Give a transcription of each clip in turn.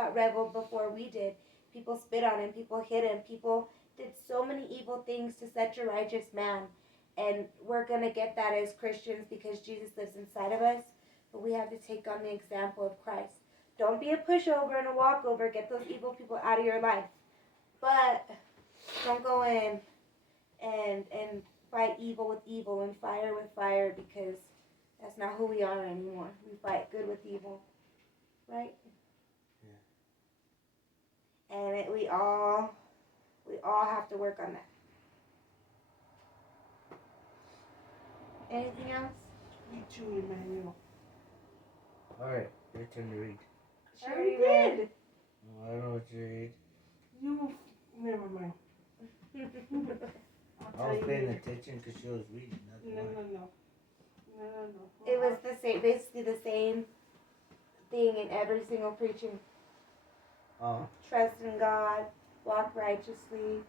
got reveled before we did. People spit on him, people hit him, people did so many evil things to such a righteous man. And we're going to get that as Christians because Jesus lives inside of us. But we have to take on the example of Christ. Don't be a pushover and a walkover. Get those evil people out of your life. But don't go in and fight evil with evil and fire with fire, because that's not who we are anymore. We fight good with evil. Right? Yeah. And we all have to work on that. Anything else? Me too, Emmanuel. Alright, your turn to read. She already read. No, I don't know what you read. Never mind. I was paying attention because she was reading. No. It was basically the same thing in every single preaching. Trust in God, walk righteously.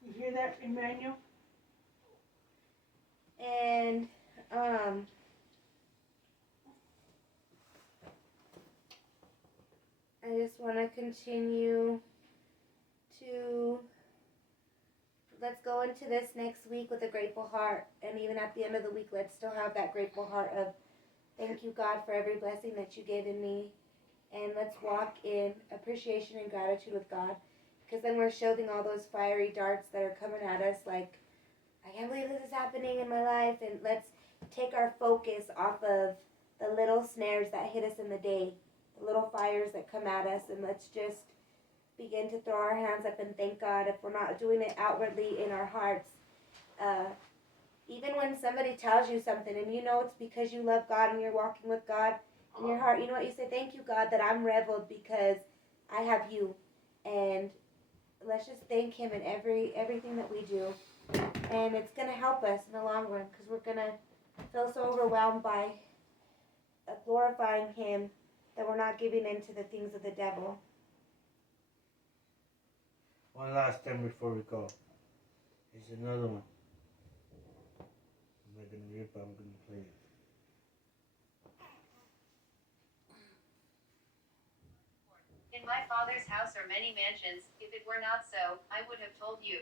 You hear that, Emmanuel? And I just want to continue to, let's go into this next week with a grateful heart. And even at the end of the week, let's still have that grateful heart of, thank you, God, for every blessing that you gave in me. And let's walk in appreciation and gratitude with God. Because then we're shielding all those fiery darts that are coming at us like, I can't believe this is happening in my life. And let's take our focus off of the little snares that hit us in the day, the little fires that come at us, and let's just begin to throw our hands up and thank God if we're not doing it outwardly in our hearts. Even when somebody tells you something and you know it's because you love God and you're walking with God in your heart, you know what, you say, thank you, God, that I'm reveled because I have you. And let's just thank Him in everything that we do. And it's going to help us in the long run, because we're going to feel so overwhelmed by glorifying Him that we're not giving in to the things of the devil. One last time before we go. Here's another one. I'm not going to read it, but I'm going to play it. In my Father's house are many mansions. If it were not so, I would have told you.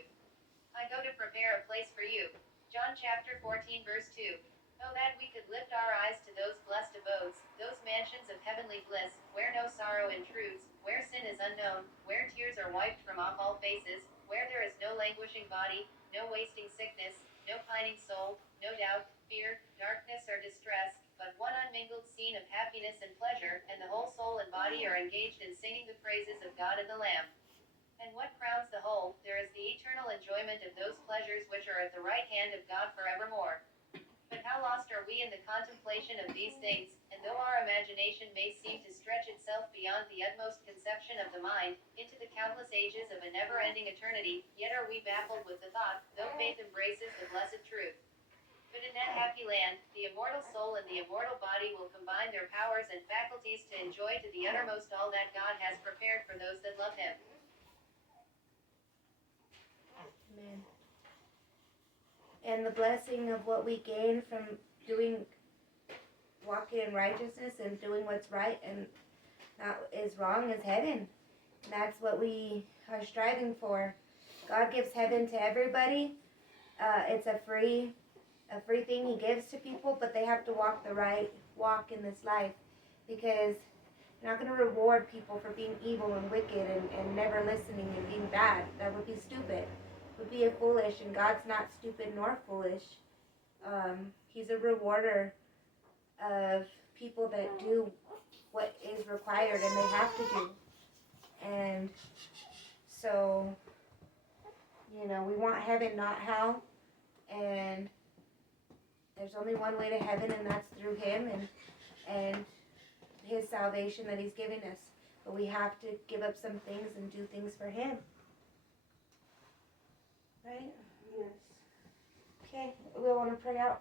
I go to prepare a place for you. John chapter 14 verse 2. Oh, that we could lift our eyes to those blessed abodes, those mansions of heavenly bliss, where no sorrow intrudes, where sin is unknown, where tears are wiped from off all faces, where there is no languishing body, no wasting sickness, no pining soul, no doubt, fear, darkness or distress, but one unmingled scene of happiness and pleasure, and the whole soul and body are engaged in singing the praises of God and the Lamb. And what crowns the whole, there is the eternal enjoyment of those pleasures which are at the right hand of God forevermore. But how lost are we in the contemplation of these things, and though our imagination may seem to stretch itself beyond the utmost conception of the mind, into the countless ages of a never-ending eternity, yet are we baffled with the thought, though faith embraces the blessed truth. But in that happy land, the immortal soul and the immortal body will combine their powers and faculties to enjoy to the uttermost all that God has prepared for those that love Him. Amen. And the blessing of what we gain from walking in righteousness and doing what's right and not is wrong is heaven. And that's what we are striving for. God gives heaven to everybody. It's a free thing He gives to people, but they have to walk the right walk in this life, because you're not going to reward people for being evil and wicked and never listening and being bad. That would be stupid. Would be a foolish, and God's not stupid nor foolish. He's a rewarder of people that do what is required and they have to do. And so, we want heaven, not hell. And there's only one way to heaven, and that's through Him and His salvation that He's given us. But we have to give up some things and do things for Him. Right? Yes. Okay, we want to pray out.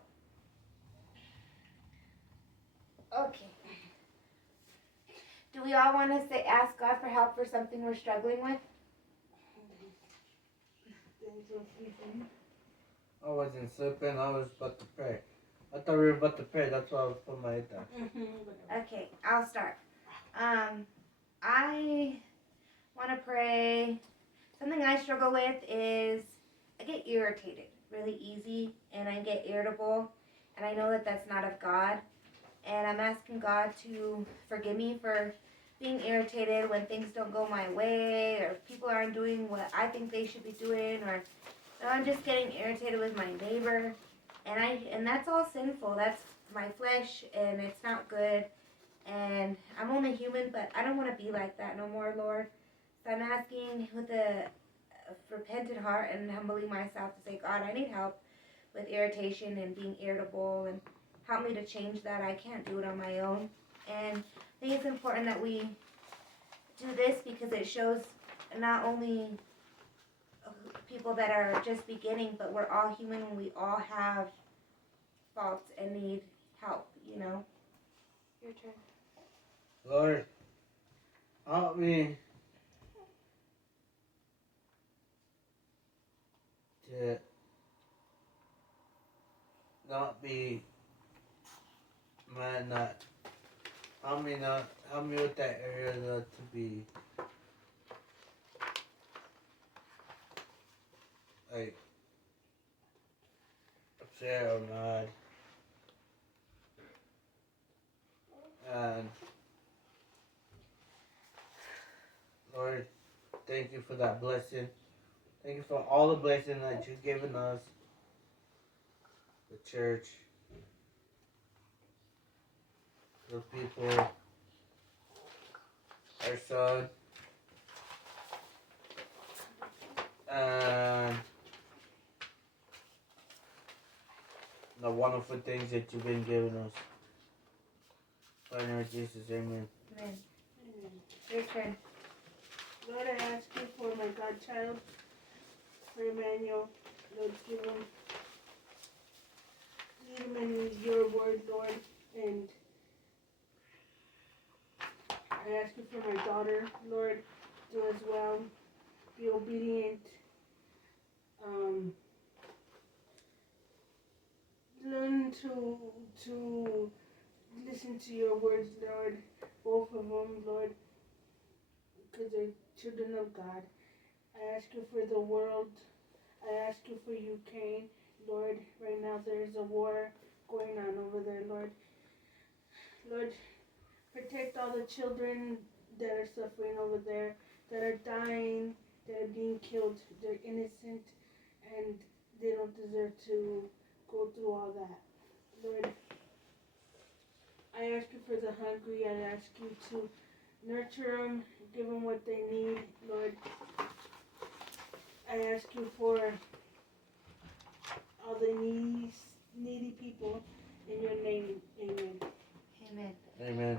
Okay. Do we all want to ask God for help for something we're struggling with? I wasn't sleeping. I was about to pray. I thought we were about to pray. That's why I was putting my head down. Okay, I'll start. I want to pray. Something I struggle with is I get irritated really easy and I get irritable, and I know that that's not of God. And I'm asking God to forgive me for being irritated when things don't go my way, or people aren't doing what I think they should be doing, or I'm just getting irritated with my neighbor. And that's all sinful. That's my flesh, and it's not good. And I'm only human, but I don't want to be like that no more, Lord. So I'm asking with a repentant heart and humbling myself to say, God, I need help with irritation and being irritable, and help me to change that. I can't do it on my own. And I think it's important that we do this because it shows not only people that are just beginning, but we're all human and we all have faults and need help, you know? Your turn. Lord, help me to not be mad, help me with that area not to be like upset or mad. And Lord, thank you for that blessing. Thank you for all the blessings that you've given us, the church, the people, our son, and the wonderful things that you've been giving us. In the name of Jesus, amen. Amen. Amen. Your turn. Lord, I ask you for my godchild, for Emmanuel. Lord, lead him in your word, Lord. And I ask you for my daughter, Lord, do as well. Be obedient. Learn to listen to your words, Lord. Both of them, Lord, because they're children of God. I ask you for the world. I ask you for Ukraine, Lord. Right now there's a war going on over there, Lord. Lord, protect all the children that are suffering over there, that are dying, that are being killed. They're innocent and they don't deserve to go through all that. Lord, I ask you for the hungry. I ask you to nurture them, give them what they need, Lord. I ask you for all the needy people in your name. Amen. Amen. Amen.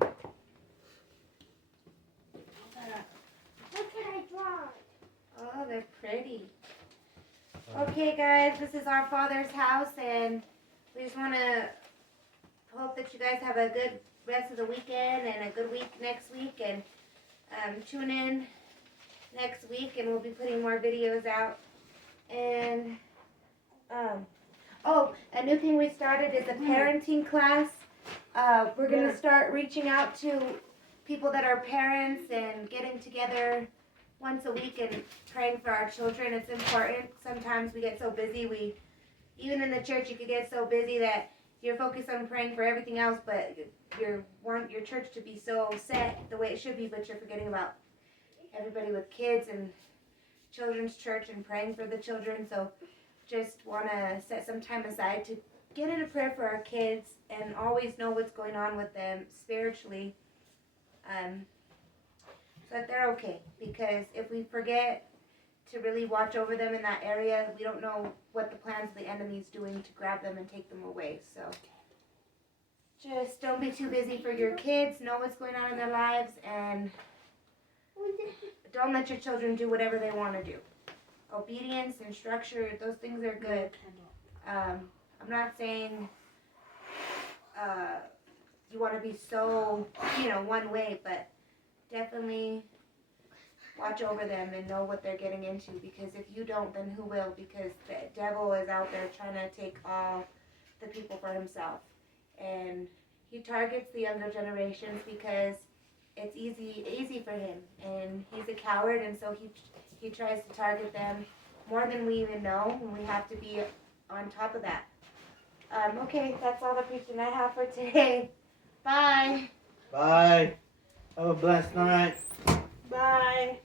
What can I draw? Oh, they're pretty. Okay, guys, this is our Father's house, and we just want to hope that you guys have a good rest of the weekend and a good week next week, and tune in next week, and we'll be putting more videos out. And a new thing we started is a parenting class. We're going to start reaching out to people that are parents and getting together once a week and praying for our children. It's important. Sometimes we get so busy. Even in the church, you could get so busy that you're focused on praying for everything else, but you want your church to be so set the way it should be, but you're forgetting about everybody with kids and children's church and praying for the children. So just want to set some time aside to get in a prayer for our kids and always know what's going on with them spiritually, so that they're okay. Because if we forget to really watch over them in that area, we don't know what the plans of the enemy's doing to grab them and take them away. So just don't be too busy for your kids. Know what's going on in their lives, and don't let your children do whatever they want to do. Obedience and structure, those things are good. I'm not saying you want to be so, one way, but definitely watch over them and know what they're getting into, because if you don't, then who will? Because the devil is out there trying to take all the people for himself. And he targets the younger generations because it's easy for him, and he's a coward, and so he tries to target them more than we even know, and we have to be on top of that. Okay, that's all the preaching I have for today. Bye. Bye. Have a blessed night. Bye.